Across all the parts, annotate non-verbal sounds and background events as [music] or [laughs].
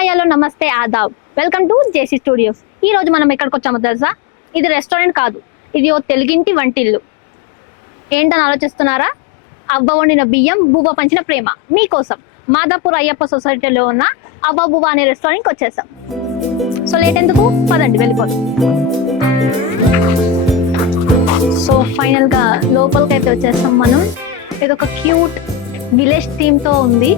Hi నమస్తే ఆదాబ్. Welcome to JC studios ఈ రోజు మనం ఎక్కడికి వచ్చామో తెలుసా? ఇది రెస్టారెంట్ కాదు. ఇది ఓ తెలుగింటి వంటిల్లు. ఏంటని ఆలోచిస్తున్నారా? అవ్వ వండిన బియ్యం బువ్వ పంచిన ప్రేమ. మీకోసం మాదాపూర్ అయ్యప్ప సొసైటీలో ఉన్న అవ్వ బువ్వ అనే రెస్టారెంట్కి వచ్చేసాం. సో లేట్ ఎందుకు? పదండి వెళ్ళిపోదు. సో ఫైనల్గా లోపలికి అయితే వచ్చేస్తాం మనం. ఇది ఒక క్యూట్ విలేజ్ థీమ్తో ఉంది.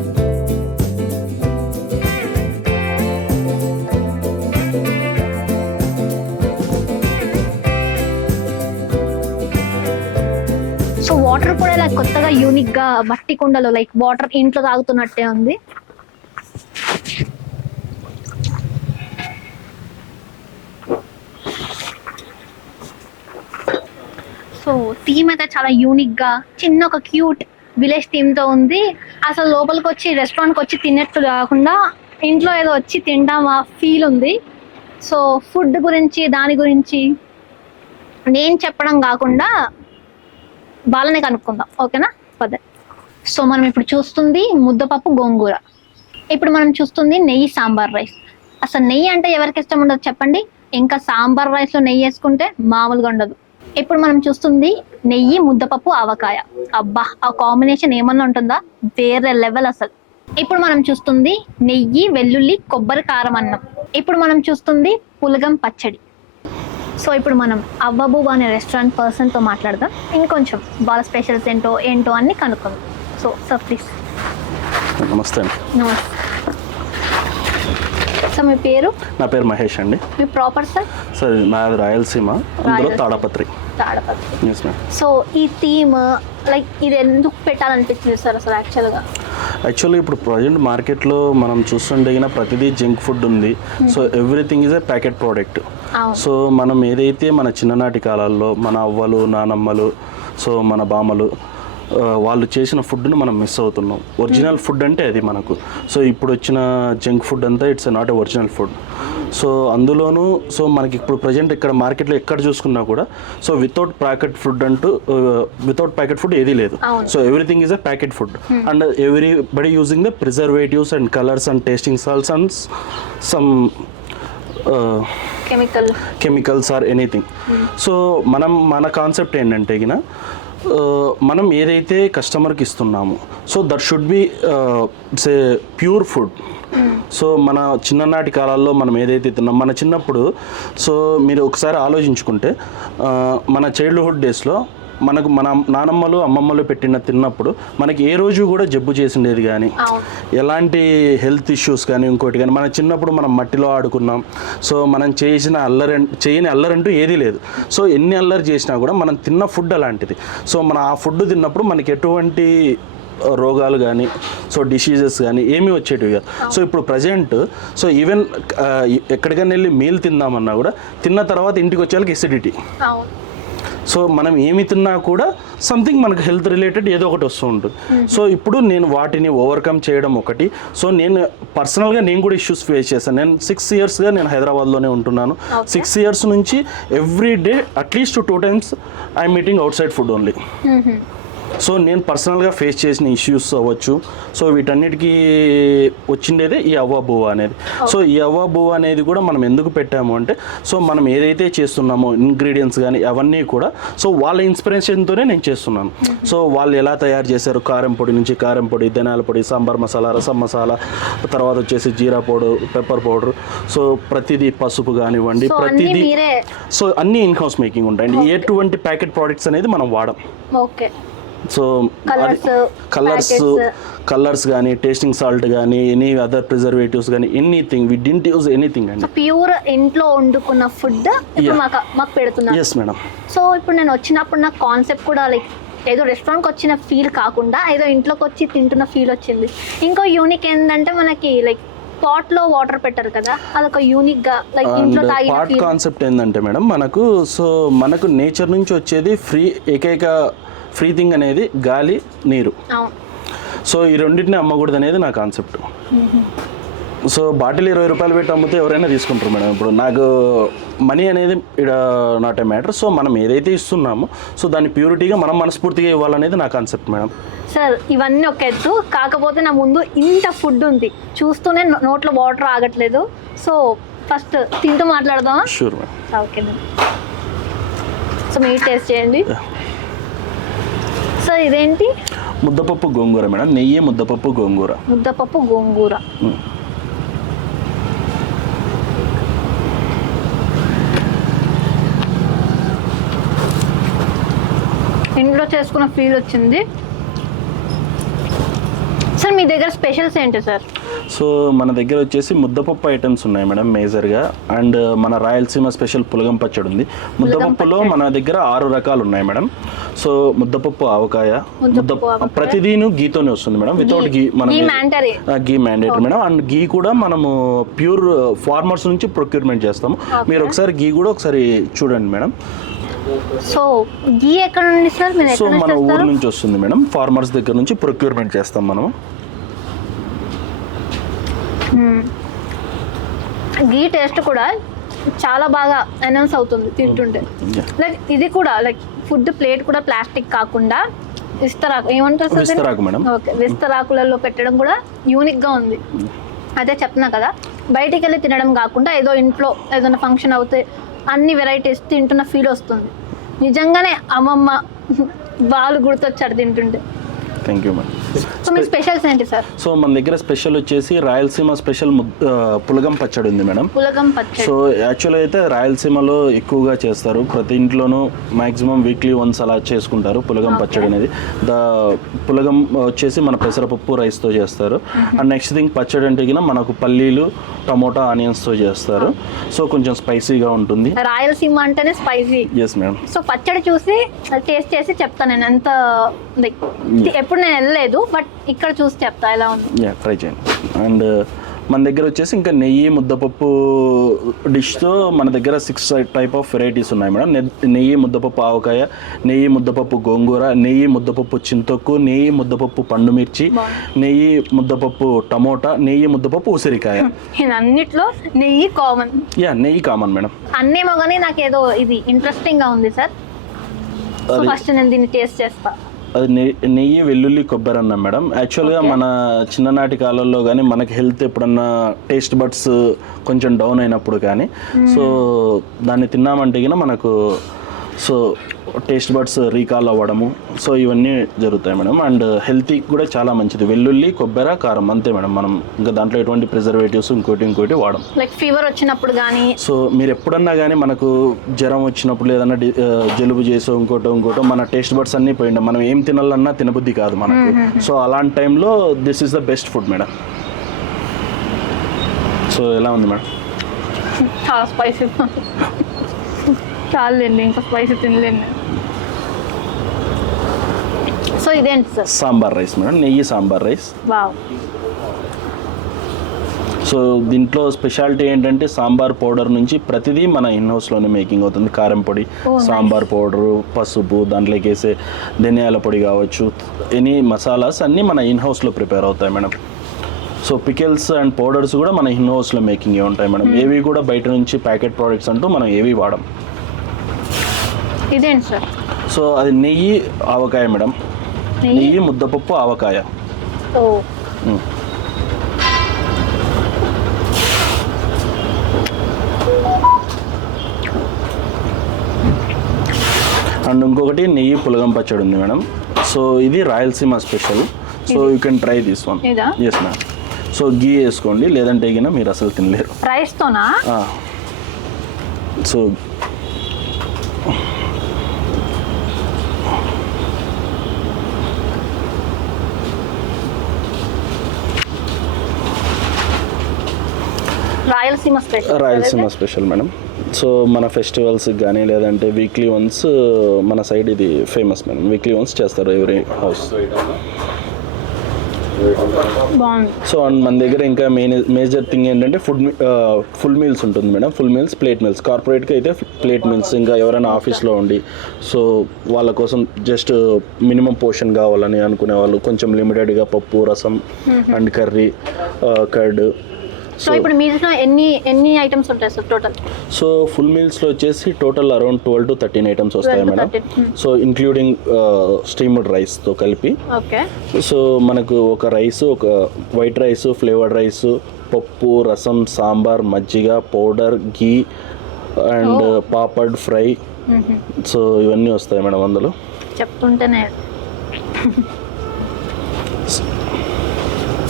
సో వాటర్ కూడా ఇలా కొత్తగా యూనిక్గా మట్టి కుండలో లైక్ వాటర్ ఇంట్లో తాగుతున్నట్టే ఉంది. సో థీమ్ అయితే చాలా యూనిక్గా చిన్న ఒక క్యూట్ విలేజ్ థీమ్తో ఉంది. అసలు లోపలికి వచ్చి రెస్టారెంట్కి వచ్చి తిన్నట్టు కాకుండా ఇంట్లో ఏదో వచ్చి తింటామా ఫీల్ ఉంది. సో ఫుడ్ గురించి దాని గురించి నేను చెప్పడం కాకుండా వాళ్ళని కనుక్కుందాం. ఓకేనా? పద. సో మనం ఇప్పుడు చూస్తుంది ముద్దపప్పు గోంగూర. ఇప్పుడు మనం చూస్తుంది నెయ్యి సాంబార్ రైస్. అసలు నెయ్యి అంటే ఎవరికి ఇష్టం ఉండదు చెప్పండి? ఇంకా సాంబార్ రైస్లో నెయ్యి వేసుకుంటే మామూలుగా ఉండదు. ఇప్పుడు మనం చూస్తుంది నెయ్యి ముద్దపప్పు ఆవకాయ. అబ్బా ఆ కాంబినేషన్ ఏమన్నా ఉంటుందా? వేరే లెవెల్ అసలు. ఇప్పుడు మనం చూస్తుంది నెయ్యి వెల్లుల్లి కొబ్బరి కారం అన్నం. ఇప్పుడు మనం చూస్తుంది పులగం పచ్చడి. సో ఇప్పుడు మనం అవ్వబు అనే రెస్టారెంట్ పర్సన్తో మాట్లాడదాం. ఇంకొంచెం వాళ్ళ స్పెషల్స్ ఏంటో ఏంటో అన్ని కనుక్కుందాం. సో సార్ ప్లీజ్ నమస్తే నమస్తే. సో మీ పేరు? నా పేరు మహేష్ అండి. మీ ప్రాపర్ సార్ సార్ నాది రాయలసీమ. అందులో. తాడపత్రి. సో ఈ థీమ్ లైక్ ఇది ఎందుకు పెట్టాలనిపించింది సార్ అసలు యాక్చువల్గా యాక్చువల్లీ ఇప్పుడు ప్రజెంట్ మార్కెట్లో మనం చూస్తుంటే గిన ప్రతిదీ జంక్ ఫుడ్ ఉంది. So everything is a packet product so మనం ఏదైతే మన చిన్ననాటి కాలాల్లో మన అవ్వలు నానమ్మలు సో మన బామ్మలు ఆ, వాళ్ళు చేసిన ఫుడ్ను మనం మిస్ అవుతున్నాం. ఒరిజినల్ ఫుడ్ అంటే అది మనకు. సో ఇప్పుడు వచ్చిన జంక్ ఫుడ్ అంతా it's not a original food. So అందులోనూ సో మనకి ఇప్పుడు ప్రజెంట్ ఇక్కడ మార్కెట్లో ఎక్కడ చూసుకున్నా కూడా సో వితౌట్ ప్యాకెట్ ఫుడ్ అంటూ వితౌట్ ప్యాకెట్ ఫుడ్ ఏదీ లేదు. So everything is a packet food. And everybody using the preservatives and colours and tasting salts and some chemical chemicals or anything so మనం మన కాన్సెప్ట్ ఏంటంటే గిన మనం ఏదైతే కస్టమర్కి ఇస్తున్నామో so that should be say pure food so మన చిన్ననాటి కాలాల్లో మనం ఏదైతే తిన్నాం మన చిన్నప్పుడు సో మీరు ఒకసారి ఆలోచించుకుంటే మన చైల్డ్హుడ్ డేస్లో మనకు మన నానమ్మలు అమ్మమ్మలు పెట్టిన తిన్నప్పుడు మనకి ఏ రోజు కూడా జబ్బు చేసిండేది కానీ ఎలాంటి హెల్త్ ఇష్యూస్ కానీ ఇంకోటి కానీ మన చిన్నప్పుడు మనం మట్టిలో ఆడుకున్నాం. సో మనం చేసిన అల్లరి చేయని అల్లరంటూ ఏదీ లేదు. సో ఎన్ని అల్లరి చేసినా కూడా మనం తిన్న ఫుడ్ అలాంటిది. సో మనం ఆ ఫుడ్ తిన్నప్పుడు మనకి ఎటువంటి రోగాలు కానీ సో డిసీజెస్ కానీ ఏమీ వచ్చేటివి కాదు. సో ఇప్పుడు ప్రజెంట్ సో ఈవెన్ ఎక్కడికైనా వెళ్ళి మీల్ తిందామన్నా కూడా తిన్న తర్వాత ఇంటికి వచ్చేళ్ళకి ఎసిడిటీ. సో మనం ఏమి తిన్నా కూడా సంథింగ్ మనకు హెల్త్ రిలేటెడ్ ఏదో ఒకటి వస్తూ ఉంటుంది. సో ఇప్పుడు నేను వాటిని ఓవర్కమ్ చేయడం ఒకటి. సో నేను పర్సనల్గా నేను కూడా ఇష్యూస్ ఫేస్ చేశాను. నేను సిక్స్ ఇయర్స్గా నేను హైదరాబాద్లోనే ఉంటున్నాను. సిక్స్ ఇయర్స్ నుంచి every day at least two times I'm meeting outside food only so నేను పర్సనల్గా ఫేస్ చేసిన ఇష్యూస్ అవ్వచ్చు. సో వీటన్నిటికీ వచ్చిండేదే ఈ అవ్వ బువ్వ అనేది. సో ఈ అవ్వ బువ్వ అనేది కూడా మనం ఎందుకు పెట్టాము అంటే సో మనం ఏదైతే చేస్తున్నామో ఇంగ్రీడియంట్స్ కానీ అవన్నీ కూడా సో వాళ్ళ ఇన్స్పిరేషన్తోనే నేను చేస్తున్నాను. సో వాళ్ళు ఎలా తయారు చేశారు? కారం పొడి నుంచి కారం పొడి ధనియాల పొడి సాంబార్ మసాలా రసం మసాలా తర్వాత వచ్చేసి jeera powder pepper powder. So ప్రతిదీ పసుపు కానివ్వండి ప్రతిదీ సో అన్ని ఇన్ హౌస్ మేకింగ్ ఉంటాయండి ఎటువంటి ప్యాకెట్ ప్రోడక్ట్స్ అనేది మనం వాడం. ఓకే. So colours. కలర్స్ కానీ టేస్టింగ్ సాల్ట్ కానీ ఎనీ అదర్ ప్రిజర్వేటివ్స్ కానీ anything we didn't use anything so అండి. ప్యూర్ ఇంట్లో వండుకున్న ఫుడ్. మాకు మాకు పెడుతున్నారు. ఎస్ మేడం సో ఇప్పుడు నేను వచ్చినప్పుడు నా కాన్సెప్ట్ కూడా లైక్ ఏదో రెస్టారెంట్కి వచ్చిన ఫీల్ కాకుండా ఏదో ఇంట్లోకి వచ్చి తింటున్న ఫీల్ వచ్చింది. ఇంకో యూనిక్ ఏంటంటే మనకి లైక్ పాట్లో వాటర్ పెట్టారు కదా అదొక యూనిక్గా లైక్ ఇంట్లో తాగిన ఫీల్ కాన్సెప్ట్ ఏంటంటే మేడం మనకు సో మనకు నేచర్ నుంచి వచ్చేది ఫ్రీ ఏకైక ఫ్రీ థింగ్ అనేది గాలి నీరు. సో ఈ రెండింటిని అమ్మకూడదు అనేది నా కాన్సెప్ట్. సో బాటిల్ ఇరవై రూపాయలు పెట్టి అమ్మితే ఎవరైనా తీసుకుంటారు మేడం. ఇప్పుడు నాకు మనీ అనేది ఇక్కడ నాట్ ఏ మ్యాటర్. సో మనం ఏదైతే ఇస్తున్నామో సో దాన్ని ప్యూరిటీగా మనం మనస్ఫూర్తిగా ఇవ్వాలనేది నా కాన్సెప్ట్ మేడం. సార్ ఇవన్నీ ఒక ఎత్తు. కాకపోతే నా ముందు ఇంత ఫుడ్ ఉంది. చూస్తూనే నోట్లో వాటర్ ఆగట్లేదు. సో ఫస్ట్ తింటూ మాట్లాడదామా? షూర్ మేడం ఓకే సో మీరు టేస్ట్ చేయండి. సో ఇదేంటి? ముద్దపప్పు గోంగూర మేడం నెయ్యి ముద్దపప్పు గోంగూర. ముద్దపప్పు గోంగూర. ఇంట్లో చేసుకున్న ఫీల్ వచ్చింది. సార్ మీ దగ్గర స్పెషల్స్ ఏంటి సార్? సో మన దగ్గర వచ్చేసి ముద్దపప్పు ఐటమ్స్ ఉన్నాయి మేడం మేజర్గా. అండ్ మన రాయలసీమ స్పెషల్ పులగం పచ్చడి ఉంది. ముద్దపప్పులో. మన దగ్గర ఆరు రకాలు ఉన్నాయి మేడం. సో ముద్దపప్పు ఆవకాయ. ప్రతిదీను గీతోనే వస్తుంది మేడం వితౌట్ గీ మనం ghee mandatory madam. And ghee కూడా మనము ప్యూర్ ఫార్మర్స్ నుంచి ప్రొక్యూర్మెంట్ చేస్తాము. మీరు ఒకసారి గీ కూడా ఒకసారి చూడండి మేడం. సో గీ ఎక్కడ నుండి సార్? సో మన ఊరు నుంచి వస్తుంది మేడం. ఫార్మర్స్ దగ్గర నుంచి ప్రొక్యూర్మెంట్ చేస్తాం మనం గీ టేస్ట్ కూడా చాలా బాగా అనౌన్స్ అవుతుంది తింటుంటే. లైక్ ఇది కూడా లైక్ ఫుడ్ ప్లేట్ కూడా ప్లాస్టిక్ కాకుండా విస్తరాకు ఏమంటారు? విస్తరాకు మేడం. ఓకే విస్తరాకులలో పెట్టడం కూడా యూనిక్గా ఉంది. అదే చెప్తున్నా కదా బయటికి వెళ్ళి తినడం కాకుండా ఏదో ఇంట్లో ఏదైనా ఫంక్షన్ అవుతే అన్ని వెరైటీస్ తింటున్న ఫీల్ వస్తుంది. నిజంగానే అమ్మమ్మ [laughs] వాళ్ళు గుర్తొచ్చారు తింటుంటే. థ్యాంక్ యూ మేడం స్పెషల్స్ ఏంటి సార్ సో మన దగ్గర స్పెషల్ వచ్చేసి రాయలసీమ స్పెషల్ పులగం పచ్చడి ఉంది మేడం పులగం పచ్చడి. సో యాక్చువల్ అయితే రాయలసీమలో ఎక్కువగా చేస్తారు. ప్రతి ఇంట్లోనూ మాక్సిమం వీక్లీ వన్స్ అలా చేసుకుంటారు పులగం పచ్చడి అనేది. ద పులగం వచ్చేసి మన పెసరపప్పు రైస్తో చేస్తారు. అండ్ నెక్స్ట్ థింగ్ పచ్చడి అంటే మనకు పల్లీలు టమోటా ఆనియన్స్తో చేస్తారు. సో కొంచెం స్పైసీగా ఉంటుంది. రాయలసీమ అంటేనే స్పైసీ ఎస్ మేడం సో పచ్చడి చూసి టేస్ట్ చేసి చెప్తాను నేను. ఎంత ఎప్పుడు నేను వెళ్ళలేదు బట్ ఇక్కడ చూసి చెప్తా ఎలా ఉంది? యా ట్రై చేయండి. అండ్ మన దగ్గర వచ్చేసి ఇంకా నెయ్యి ముద్దపప్పు డిష్తో మన దగ్గర సిక్స్ టైప్ ఆఫ్ వెరైటీస్ ఉన్నాయి మేడం. నెయ్యి ముద్దపప్పు ఆవకాయ నెయ్యి ముద్దపప్పు గోంగూర నెయ్యి ముద్దపప్పు చింతొక్కు నెయ్యి ముద్దపప్పు పండు మిర్చి నెయ్యి ముద్దపప్పు టమోటా నెయ్యి ముద్దపప్పు ఉసిరికాయ. నేను అన్నిట్లో నెయ్యి కామన్ యా నెయ్యి కామన్ మేడం. అన్నేమో కానీ నాకు ఏదో ఇది ఇంట్రెస్టింగ్గా ఉంది సార్ ఫస్ట్ నేను దీన్ని టేస్ట్ చేస్తా. అది నెయ్యి నెయ్యి వెల్లుల్లి కొబ్బరి అన్నం మేడం. యాక్చువల్గా మన చిన్ననాటి కాలంలో కానీ మనకి హెల్త్ ఎప్పుడన్నా టేస్ట్ బడ్స్ కొంచెం డౌన్ అయినప్పుడు కానీ సో దాన్ని తిన్నామంటే గిన మనకు సో టేస్ట్ బడ్స్ రీకాల్ అవ్వడము. సో ఇవన్నీ జరుగుతాయి మేడం. అండ్ హెల్తీ కూడా చాలా మంచిది. వెల్లుల్లి కొబ్బరి కారం అంతే మేడం మనం. ఇంకా దాంట్లో ఎటువంటి ప్రిజర్వేటివ్స్ ఇంకోటి ఇంకోటి వాడం లైక్ ఫీవర్ వచ్చినప్పుడు కానీ సో మీరు ఎప్పుడన్నా కానీ మనకు జ్వరం వచ్చినప్పుడు ఏదన్నా ఆ, జలుబు చేసో ఇంకోటో ఇంకోటో మన టేస్ట్ బడ్స్ అన్నీ పోయిండే మనం ఏం తినాలన్నా తినబుద్ధి కాదు మనకు. సో అలాంటి టైంలో this is the best food madam. So ఎలా ఉంది మేడం? చాలా స్పైసీ. చాలండి ఇంకా స్పైసీ తినలేను సో ఇదేంటి సార్? సాంబార్ రైస్ మేడం నెయ్యి సాంబార్ రైస్. సో దీంట్లో స్పెషాలిటీ ఏంటంటే సాంబార్ పౌడర్ నుంచి ప్రతిదీ మన ఇన్ హౌస్లోనే మేకింగ్ అవుతుంది. కారం పొడి. సాంబార్ పౌడరు పసుపు దాంట్లోకి వేసే ధనియాల పొడి కావచ్చు ఎనీ మసాలాస్ అన్నీ మన ఇన్ హౌస్లో ప్రిపేర్ అవుతాయి madam. So pickles and powders కూడా మన ఇన్ హౌస్లో మేకింగ్ ఉంటాయి మేడం. ఏవి కూడా బయట నుంచి ప్యాకెట్ ప్రోడక్ట్స్ అంటూ మనం ఏవి వాడం. ఇదేంటి సార్? సో అది నెయ్యి ఆవకాయ మేడం. నెయ్యి ముద్దపప్పు ఆవకాయ. అండ్ ఇంకొకటి నెయ్యి పులగం పచ్చడి ఉంది మేడం. సో ఇది Rayalaseema special. So you can try this one. Yes ma'am so ghee వేసుకోండి. లేదంటే గిన మీరు అసలు తినలేరు. Rice తోనా? So Rayalaseema special Rayalaseema special madam so మన ఫెస్టివల్స్ కానీ లేదంటే వీక్లీ వన్స్ మన సైడ్ ఇది ఫేమస్ మేడం వీక్లీ వన్స్ చేస్తారు ఎవ్రీ హౌస్ సో అండ్ మన దగ్గర ఇంకా మెయిన్ మేజర్ థింగ్ ఏంటంటే ఫుడ్ ఫుల్ మీల్స్ ఉంటుంది madam full meals plate meals కార్పొరేట్గా అయితే ప్లేట్ మీల్స్ ఇంకా ఎవరైనా ఆఫీస్లో ఉండి సో వాళ్ళ కోసం జస్ట్ మినిమం పోర్షన్ కావాలని అనుకునే వాళ్ళు కొంచెం లిమిటెడ్గా పప్పు రసం అండ్ కర్రీ కర్డ్ సో ఇప్పుడు మీల్స్లో ఎన్ని ఎన్ని ఐటమ్స్ ఉంటాయి సార్ టోటల్ సో ఫుల్ మీల్స్లో వచ్చేసి total around twelve to thirteen items వస్తాయి 12 to madam 13. So including steamed రైస్తో కలిపి. ఓకే సో మనకు ఒక రైస్ ఒక వైట్ రైస్ ఫ్లేవర్డ్ రైస్ పప్పు రసం సాంబార్ మజ్జిగ powder ghee and papad fry so ఇవన్నీ వస్తాయి మేడం అందులో. చెప్తుంటేనే.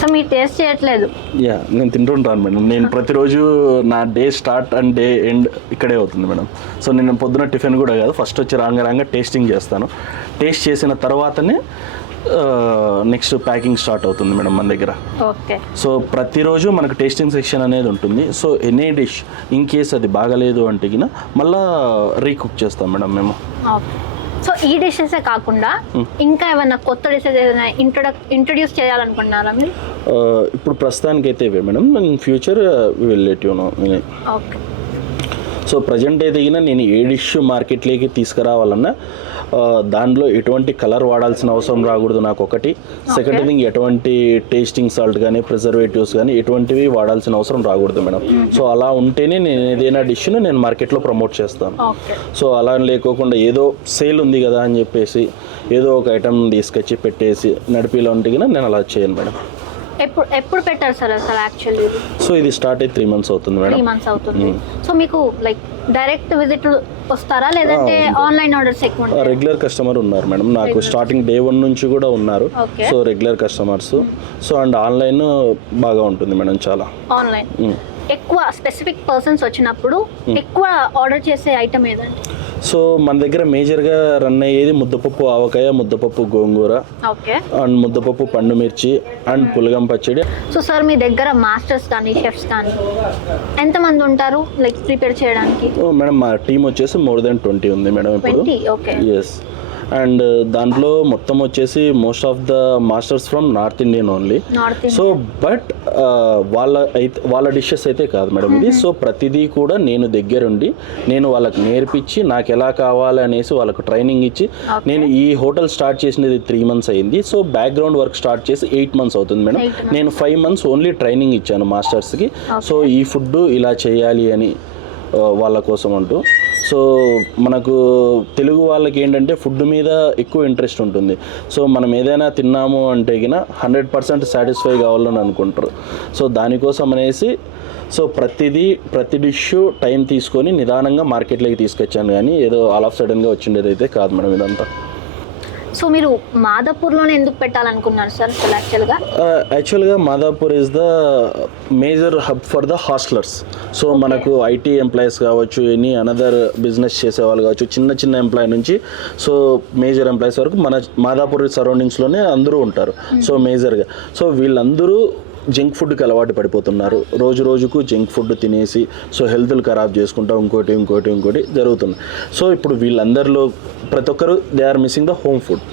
సో మీరు టేస్ట్ చేయట్లేదు. యా నేను తింటుంటాను మేడం. నేను ప్రతిరోజు నా day start and day end ఇక్కడే అవుతుంది మేడం. సో నేను పొద్దున టిఫిన్ కూడా కాదు ఫస్ట్ వచ్చి రాంగ రాంగ టేస్టింగ్ చేస్తాను. టేస్ట్ చేసిన తర్వాతనే నెక్స్ట్ ప్యాకింగ్ స్టార్ట్ అవుతుంది మేడం మన దగ్గర. ఓకే. సో ప్రతిరోజు మనకు టేస్టింగ్ సెక్షన్ అనేది ఉంటుంది. So any dish in case అది బాగలేదు అంటే మళ్ళా రీకుక్ చేస్తాం మేడం మేము. ఓకే. సో ఈ డిషెసే కాకుండా ఇంకా ఏమైనా కొత్త డిషెస్ ఏదైనా ఇంట్రొడ్యూస్ చేయాలనుకున్నారా మీరు? ఇప్పుడు ప్రస్తుతానికి అయితే ఇవే madam. In future will let you know okay so present అయితే నేను ఏ డిష్ మార్కెట్లోకి తీసుకురావాలన్నా దానిలో ఎటువంటి కలర్ వాడాల్సిన అవసరం రాకూడదు నాకు ఒకటి. సెకండ్ థింగ్ ఎటువంటి టేస్టింగ్ సాల్ట్ కానీ ప్రిజర్వేటివ్స్ కానీ ఎటువంటివి వాడాల్సిన అవసరం రాకూడదు మేడం. సో అలా ఉంటేనే నేను ఏదైనా డిష్ను నేను మార్కెట్లో ప్రమోట్ చేస్తాను. సో అలా లేకోకుండా ఏదో సేల్ ఉంది కదా అని చెప్పేసి ఏదో ఒక ఐటమ్ తీసుకొచ్చి పెట్టేసి నడిపిలో ఉంటే నేను అలా చేయను మేడం. ఎప్పుడు ఎప్పుడు పెట్టారు సార్ అసలు యాక్చువల్లీ సో ఇది స్టార్ట్ అయ్యి త్రీ మంత్స్ అవుతుంది త్రీ మేడం మంత్స్ అవుతుంది. సో మీకు లైక్ డైరెక్ట్ విజిట్ వస్తారా? లేదంటే ఉంటుంది. ఆన్లైన్ ఆర్డర్స్ ఎక్కువ ఉంటాయి? రెగ్యులర్ కస్టమర్ ఉన్నారు మేడం. నాకు స్టార్టింగ్ డే వన్ నుంచి కూడా ఉన్నారు. Okay. So regular customers so and online బాగా ఉంటుంది మేడం చాలా. Online Mm. ఎక్కువ స్పెసిఫిక్ పర్సన్స్ వచ్చినప్పుడు ఎక్కువ ఆర్డర్ చేసే ఐటమ్ ఏదండి? సో మన దగ్గర మేజర్గా రన్ అయ్యేది ముద్దపప్పు ఆవకాయ ముద్దపప్పు గోంగూర ఓకే. అండ్ ముద్దపప్పు పండు మిర్చి అండ్ పులగం పచ్చడి. సో సార్ మీ దగ్గర మాస్టర్స్ కానీ షెఫ్స్ కానీ ఎంతమంది ఉంటారు? లైక్ ప్రిపేర్ చేయడానికి? ఓ మేడం మా టీం వచ్చేసి మోర్ దెన్ ట్వంటీ ఉంది మేడం ఇప్పుడు. ఎస్ అండ్ దాంట్లో మొత్తం వచ్చేసి most of the masters from North Indian only. So but వాళ్ళ అయితే వాళ్ళ డిషెస్ అయితే కాదు మేడం ఇది. సో ప్రతిదీ కూడా నేను దగ్గరుండి నేను వాళ్ళకి నేర్పించి నాకు ఎలా కావాలి అనేసి వాళ్ళకు ట్రైనింగ్ ఇచ్చి. నేను ఈ హోటల్ స్టార్ట్ చేసినది త్రీ మంత్స్ అయింది. సో బ్యాక్గ్రౌండ్ వర్క్ స్టార్ట్ చేసి ఎయిట్ మంత్స్ అవుతుంది మేడం. నేను ఫైవ్ మంత్స్ ఓన్లీ ట్రైనింగ్ ఇచ్చాను మాస్టర్స్కి. సో ఈ ఫుడ్ ఇలా చేయాలి అని వాళ్ళ కోసం అంటూ. సో మనకు తెలుగు వాళ్ళకి ఏంటంటే ఫుడ్ మీద ఎక్కువ ఇంట్రెస్ట్ ఉంటుంది. సో మనం ఏదైనా తిన్నాము అంటే గిన హండ్రెడ్ పర్సెంట్ సాటిస్ఫై కావాలని అనుకుంటారు. సో దానికోసం అనేసి సో ప్రతిదీ ప్రతి డిష్ టైం తీసుకొని నిదానంగా మార్కెట్లోకి తీసుకొచ్చాను. కానీ ఏదో ఆల్ ఆఫ్ సడన్గా వచ్చిండేది అయితే కాదు మనం ఇదంతా. సో మీరు మాదాపూర్లోనే ఎందుకు పెట్టాలనుకున్నారు సార్ అసలు యాక్చువల్గా యాక్చువల్గా Madhapur is the major hub for the hostellers so మనకు ఐటీ ఎంప్లాయీస్ కావచ్చు ఎనీ అనదర్ బిజినెస్ చేసే వాళ్ళు కావచ్చు చిన్న చిన్న ఎంప్లాయీ నుంచి సో మేజర్ ఎంప్లాయీస్ వరకు మన మాదాపూర్ సరౌండింగ్స్లోనే అందరూ ఉంటారు. సో మేజర్గా సో వీళ్ళందరూ జంక్ ఫుడ్కి అలవాటు పడిపోతున్నారు. రోజు రోజుకు జంక్ ఫుడ్ తినేసి సో హెల్త్లు ఖరాబ్ చేసుకుంటా ఇంకోటి ఇంకోటి ఇంకోటి జరుగుతుంది. సో ఇప్పుడు వీళ్ళందరిలో ప్రతి ఒక్కరు they are missing the home food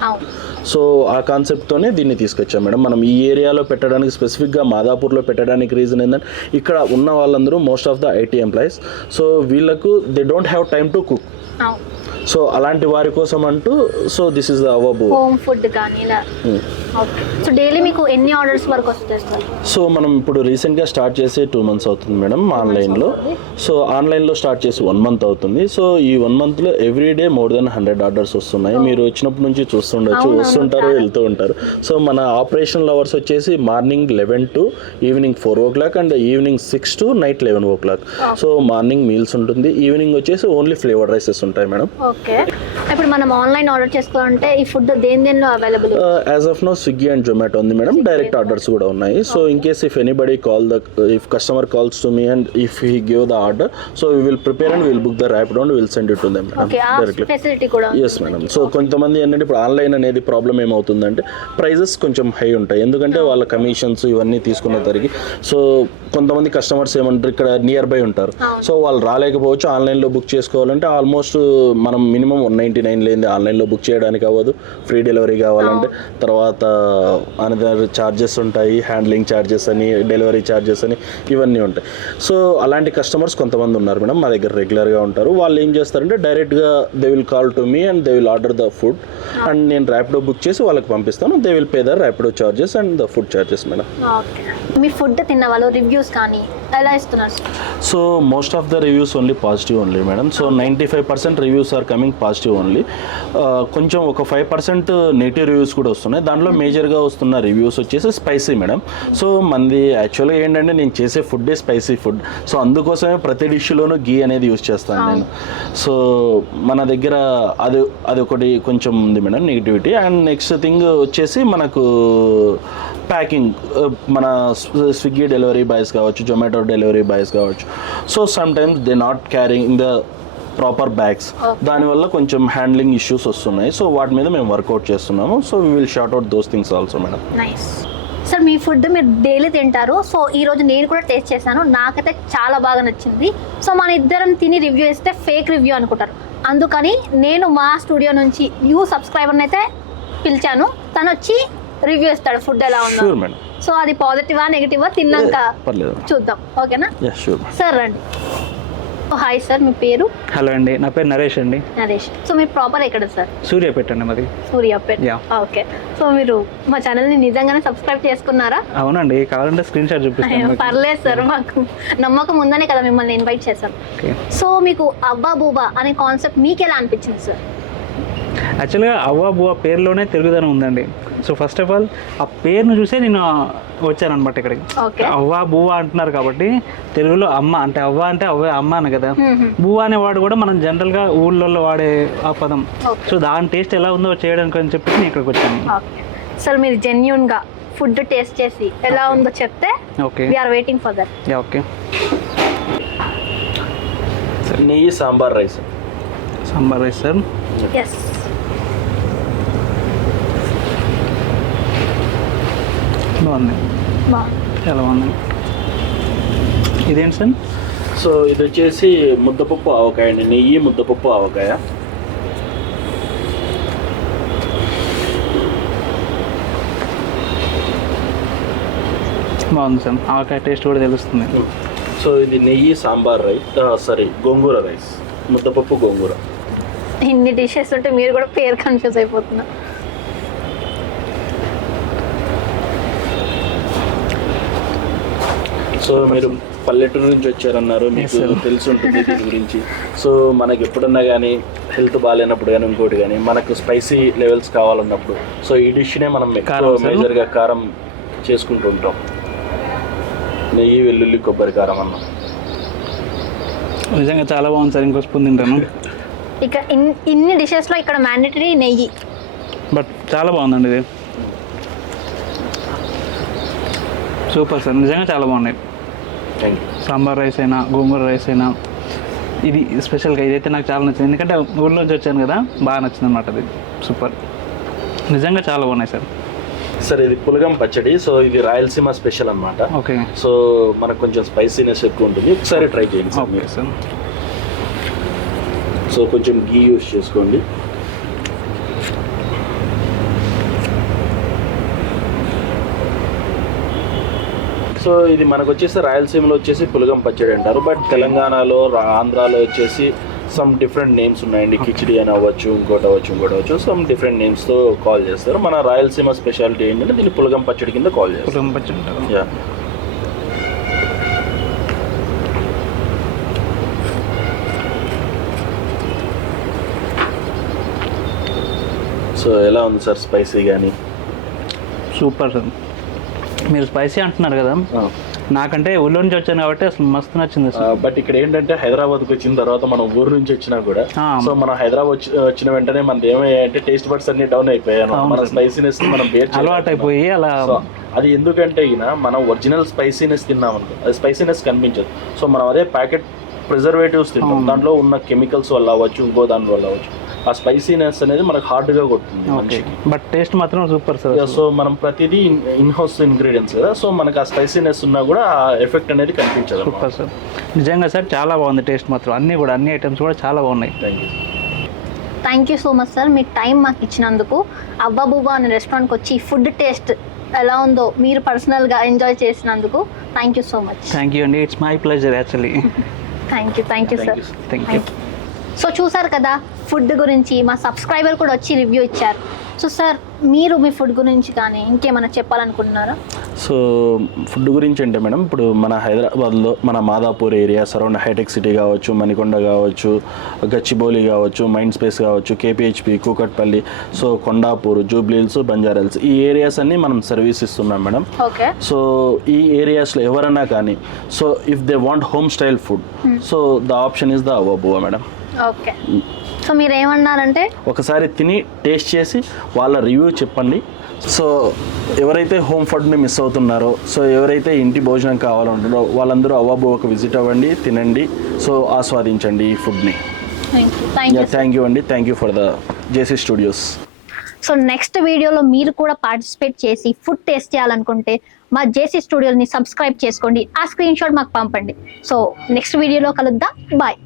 so ఆ కాన్సెప్ట్తోనే దీన్ని తీసుకొచ్చాం మేడం. మనం ఈ ఏరియాలో పెట్టడానికి స్పెసిఫిక్గా మాదాపూర్లో పెట్టడానికి రీజన్ ఏంటంటే ఇక్కడ ఉన్న వాళ్ళందరూ most of the IT employees. So వీళ్ళకు they don't have time to cook so అలాంటి వారి కోసం అంటూ సో దిస్ ఇస్ ద అవబు. హోమ్ ఫుడ్ కానీ ఇలా. సో డైలీ మీకు ఎన్ని ఆర్డర్స్ వరకు వస్తాయి సార్? సో మనం ఇప్పుడు రీసెంట్గా స్టార్ట్ చేసి టూ మంత్స్ అవుతుంది మేడం ఆన్లైన్లో సో ఆన్లైన్లో స్టార్ట్ చేసి వన్ మంత్ అవుతుంది. సో ఈ వన్ మంత్లో every day more than hundred orders వస్తున్నాయి. మీరు వచ్చినప్పటి నుంచి చూస్తుండొచ్చు వస్తుంటారు. వెళ్తూ ఉంటారు. సో మన ఆపరేషనల్ అవర్స్ వచ్చేసి morning eleven to evening four o'clock and evening six to night eleven o'clock so morning meals ఉంటుంది. ఈవినింగ్ వచ్చేసి ఓన్లీ ఫ్లేవర్డ్ రైసెస్ ఉంటాయి మేడం. ఓకే. ఇప్పుడు మనం ఆన్లైన్ ఆర్డర్ చేసుకోవాలంటే ఈ ఫుడ్ దేని దేనిలో available? As of now Swiggy and Zomato ఉంది మేడం. డైరెక్ట్ ఆర్డర్స్ కూడా ఉన్నాయి. So in case if anybody call the if customer calls to me and if he give the order so we will prepare and will book the Rapido will send it to them madam directly facility కూడా ఉంది. Yes madam so కొంతమంది ఏంటంటే ఇప్పుడు online అనేది problem ఏమవుతుందంటే prices కొంచెం high ఉంటాయి. ఎందుకంటే వాళ్ళ కమిషన్స్ ఇవన్నీ తీసుకున్న తరిగి సో కొంతమంది కస్టమర్స్ ఏమంటారు ఇక్కడ నియర్ బై ఉంటారు. సో వాళ్ళు రాలేకపోవచ్చు ఆన్లైన్లో బుక్ చేసుకోవాలంటే ఆల్మోస్ట్ మనం మినిమం వన్ నైంటీ నైన్ లేనిది ఆన్లైన్లో బుక్ చేయడానికి అవ్వదు. ఫ్రీ డెలివరీ కావాలంటే తర్వాత అనదర్ ఛార్జెస్ ఉంటాయి హ్యాండ్లింగ్ ఛార్జెస్ అని డెలివరీ ఛార్జెస్ అని ఇవన్నీ ఉంటాయి. సో అలాంటి కస్టమర్స్ కొంతమంది ఉన్నారు మేడం మా దగ్గర రెగ్యులర్గా ఉంటారు. వాళ్ళు ఏం చేస్తారంటే డైరెక్ట్గా they will call to me and they will order the food and నేను ర్యాపిడో బుక్ చేసి వాళ్ళకి పంపిస్తాను. They will pay the Rapido charges and the food charges madam. Me food తిన్న వాళ్ళు రివ్యూస్ కానీ ఎలా ఇస్తున్నారు? So most of the reviews only positive only madam. So ninety five percent reviews are coming positive only కొంచెం ఒక five percent negative reviews కూడా వస్తున్నాయి. దాంట్లో మేజర్గా వస్తున్న రివ్యూస్ వచ్చేసి స్పైసీ మేడం సో మంది యాక్చువల్గా ఏంటంటే నేను చేసే ఫుడ్డే స్పైసీ ఫుడ్ సో అందుకోసమే ప్రతి డిష్లోనూ గీ అనేది యూస్ చేస్తాను నేను. సో మన దగ్గర అది అది ఒకటి కొంచెం ఉంది madam negativity and next thing వచ్చేసి మనకు ప్యాకింగ్ మన స్వి- స్విగ్గీ డెలివరీ బాయ్స్ కావచ్చు జొమాటో డెలివరీ బాయ్స్ కావచ్చు. So sometimes they not carrying the proper bags. దానివల్ల కొంచెం హ్యాండ్లింగ్ ఇష్యూస్ వస్తున్నాయి. సో వాటి మీద మేము వర్కౌట్ చేస్తున్నాము. So we will short out those things also madam nice sir me food మీరు డైలీ తింటారు. సో ఈ రోజు నేను కూడా టేస్ట్ చేశాను. నాకైతే చాలా బాగా నచ్చింది. సో మన ఇద్దరం తిని రివ్యూ ఇస్తే ఫేక్ రివ్యూ అనుకుంటారు. అందుకని నేను మా స్టూడియో నుంచి యూ సబ్స్క్రైబర్ని అయితే పిలిచాను. తను వచ్చి రివ్యూ ఇస్తాడు ఫుడ్ ఎలా ఉందో. సో అది పాజిటివా నెగిటివా తిన్నాక చూద్దాం. ఓకేనా సార్ రండి. హాయ్ సార్ మీ పేరు? హలో అండి నా పేరు నరేష్ అండి. నరేష్. సో మీరు ప్రాపర్ ఎక్కడ సార్? సూర్యాపేట అండి మాది. సూర్యాపేట్. ఓకే. సో మీరు మా ఛానల్ని నిజంగానే సబ్స్క్రైబ్ చేసుకున్నారా? అవునండి కావాలంటే స్క్రీన్ షాట్ చూపిస్తాను. పర్లేదు సార్ మాకు నమ్మకం ఉందనే కదా మిమ్మల్ని ఇన్వైట్ చేశాం. సో మీకు అబ్బా బూబా అనే కాన్సెప్ట్ మీకు ఎలా అనిపించింది సార్? యాక్చువల్గా అవ్వ బువ్వ పేరులోనే తెలుగుదనం ఉందండి. సో ఫస్ట్ ఆఫ్ ఆల్ ఆ పేరును చూసే నేను వచ్చాను అనమాట ఇక్కడికి. ఓకే అవ్వ బువ్వ అంటున్నారు కాబట్టి తెలుగులో అమ్మ అంటే అవ్వ అంటే అవ్వ అమ్మ అని కదా. బువ్వ అనే వాడు కూడా మనం జనరల్గా ఊళ్ళల్లో వాడే ఆ పదం. సో దాని టేస్ట్ ఎలా ఉందో చేయడానికి అని చెప్పేసి నేను ఇక్కడికి వచ్చాను. ఓకే సార్ మీరు జెన్యున్గా ఫుడ్ టేస్ట్ చేసి ఎలా ఉందో చెప్తే okay we're waiting for that yeah okay నెయ్యి sambar rice. Sambar rice sir. Yes బాగుంది చాలా బాగుంది ఇదేంటి సార్? సో ఇది వచ్చేసి ముద్దపప్పు ఆవకాయ అండి. నెయ్యి ముద్దపప్పు ఆవకాయ. బాగుంది సార్. ఆవకాయ టేస్ట్ కూడా తెలుస్తుంది. సో ఇది నెయ్యి sambar rice sorry gongura rice. ముద్దపప్పు గోంగూర. ఇన్ని డిషెస్ ఉంటే మీరు కూడా పేరు కన్ఫ్యూజ్ అయిపోతున్నారు. సో మీరు పల్లెటూరు నుంచి వచ్చారన్నారు మీకు. తెలిసి ఉంటుంది దీని గురించి. సో మనకి ఎప్పుడన్నా కానీ హెల్త్ బాగాలేనప్పుడు కానీ ఇంకోటి కానీ మనకు స్పైసీ లెవెల్స్ కావాలన్నప్పుడు సో ఈ డిష్నే మనం. మేజర్గా కారం చేసుకుంటూ ఉంటాం నెయ్యి వెల్లుల్లి కొబ్బరి కారం అన్నం. నిజంగా చాలా బాగుంది సార్ ఇంకో స్పూన్ తింటాను. ఇక ఇన్- ఇన్ని డిషెస్లో ఇక్కడ మ్యాండటరీ నెయ్యి. బట్ చాలా బాగుందండి ఇది. సూపర్ సార్ నిజంగా చాలా బాగున్నాయి. సాంబార్ రైస్ అయినా గోంగూర రైస్ అయినా. ఇది స్పెషల్గా ఇదైతే నాకు చాలా నచ్చింది. ఎందుకంటే ఊళ్ళోంచి వచ్చాను కదా బాగా నచ్చింది అనమాట అది. సూపర్ నిజంగా చాలా బాగున్నాయి సార్. సార్ ఇది పులగం పచ్చడి. సో ఇది రాయలసీమ స్పెషల్ అన్నమాట. ఓకే. సో మనకు కొంచెం స్పైసీనెస్ ఎక్కువ ఉంటుంది. ఒకసారి ట్రై చేయండి సార్ సో కొంచెం గీ యూస్ చేసుకోండి. సో ఇది మనకు వచ్చేసి రాయలసీమలో వచ్చేసి పులగం పచ్చడి అంటారు. బట్ తెలంగాణలో ఆంధ్రాలో వచ్చేసి సమ్ డిఫరెంట్ నేమ్స్ ఉన్నాయండి. కిచిడి అని అవ్వచ్చు ఇంకోటి అవ్వచ్చు ఇంకోటి అవ్వచ్చు సమ్ డిఫరెంట్ నేమ్స్తో కాల్ చేస్తారు. మన రాయలసీమ స్పెషాలిటీ ఏంటంటే దీన్ని పులగం పచ్చడి కింద కాల్ చేస్తారు. కుటుంబ పచ్చడి యా సో ఎలా ఉంది సార్ స్పైసీ కానీ సూపర్. సార్ మీరు స్పైసీ అంటున్నారు కదా నాకంటే ఊళ్ళో నుంచి వచ్చాను కాబట్టి అసలు మస్తు నచ్చింది బట్ ఇక్కడ ఏంటంటే హైదరాబాద్కి వచ్చిన తర్వాత మనం ఊరు నుంచి వచ్చినా కూడా. సో మనం హైదరాబాద్ వచ్చి- వచ్చిన వెంటనే మనది ఏమయ్యాయంటే టేస్ట్ బడ్స్ అన్ని డౌన్. అవును మన. స్పైసీనెస్ మనం అలవాటు అయిపోయి అలా అది ఎందుకంటే ఈయన మనం ఒరిజినల్ స్పైసీనెస్ తిన్నాం అనుకో అది స్పైసీనెస్ కనిపించదు సో మనం అదే ప్యాకెట్ ప్రిజర్వేటివ్స్ తింటాం. దాంట్లో ఉన్న కెమికల్స్ వల్ల అవ్వచ్చు ఇంకో దాని వల్ల అవ్వచ్చు ఆ స్పైసీనెస్ అనేది మనకు హార్డ్గా కొడుతుంది ఓకే. మనిషికి. బట్ టేస్ట్ మాత్రం సూపర్ సార్ సో మనం ప్రతిదీ ఇన్ హౌస్ ఇంగ్రీడియంట్స్ కదా. సో మనకు ఆ స్పైసీనెస్ ఉన్నా కూడా ఆ ఎఫెక్ట్ అనేది కనిపించదు సూపర్ సార్. నిజంగా సార్ చాలా బాగుంది టేస్ట్ మాత్రం. అన్నీ కూడా అన్ని ఐటమ్స్ కూడా చాలా బాగున్నాయి. Thank you thank you so much sir me time మాకు ఇచ్చినందుకు. బుబ్బా అనే రెస్టారెంట్కి వచ్చి ఫుడ్ టేస్ట్ ఎలా ఉందో మీరు పర్సనల్గా ఎంజాయ్ చేసినందుకు thank you so much thank you అండి. It's my pleasure actually thank you thank you sir thank you so చూసారు కదా ఫుడ్ గురించి మా సబ్స్క్రైబర్ కూడా వచ్చి రివ్యూ ఇచ్చారు. సో సార్ మీరు మీ ఫుడ్ గురించి కానీ ఇంకేమైనా చెప్పాలనుకుంటున్నారా? సో ఫుడ్ గురించి అంటే మేడం ఇప్పుడు మన హైదరాబాద్లో మన Madhapur area surround hitech city కావచ్చు మణికొండ కావచ్చు గచ్చిబౌలి కావచ్చు మైండ్ స్పేస్ కావచ్చు KPHB Kukatpally so Kondapur Jubilee Hills Banjara Hills ఈ ఏరియాస్ అన్ని మనం సర్వీస్ ఇస్తున్నాం మేడం. ఓకే. సో ఈ ఏరియాస్లో ఎవరన్నా కానీ so if they want home style food so the option is the అవబువా madam. Okay. So మీరు ఏమన్నారంటే ఒకసారి తిని టేస్ట్ చేసి వాళ్ళ రివ్యూ చెప్పండి. సో ఎవరైతే హోమ్ ఫుడ్ని మిస్ అవుతున్నారో సో ఎవరైతే ఇంటి భోజనం కావాలంటారో వాళ్ళందరూ అవ్వబోక విజిట్ అవ్వండి తినండి సో ఆస్వాదించండి ఈ ఫుడ్ని. థ్యాంక్ యూ అండి. Thank you for the JC studios so next వీడియోలో మీరు కూడా పార్టిసిపేట్ చేసి ఫుడ్ టేస్ట్ చేయాలనుకుంటే మా జేసీ స్టూడియోని సబ్స్క్రైబ్ చేసుకోండి. ఆ స్క్రీన్ షాట్ మాకు పంపండి. సో నెక్స్ట్ వీడియోలో కలుద్దాం. బాయ్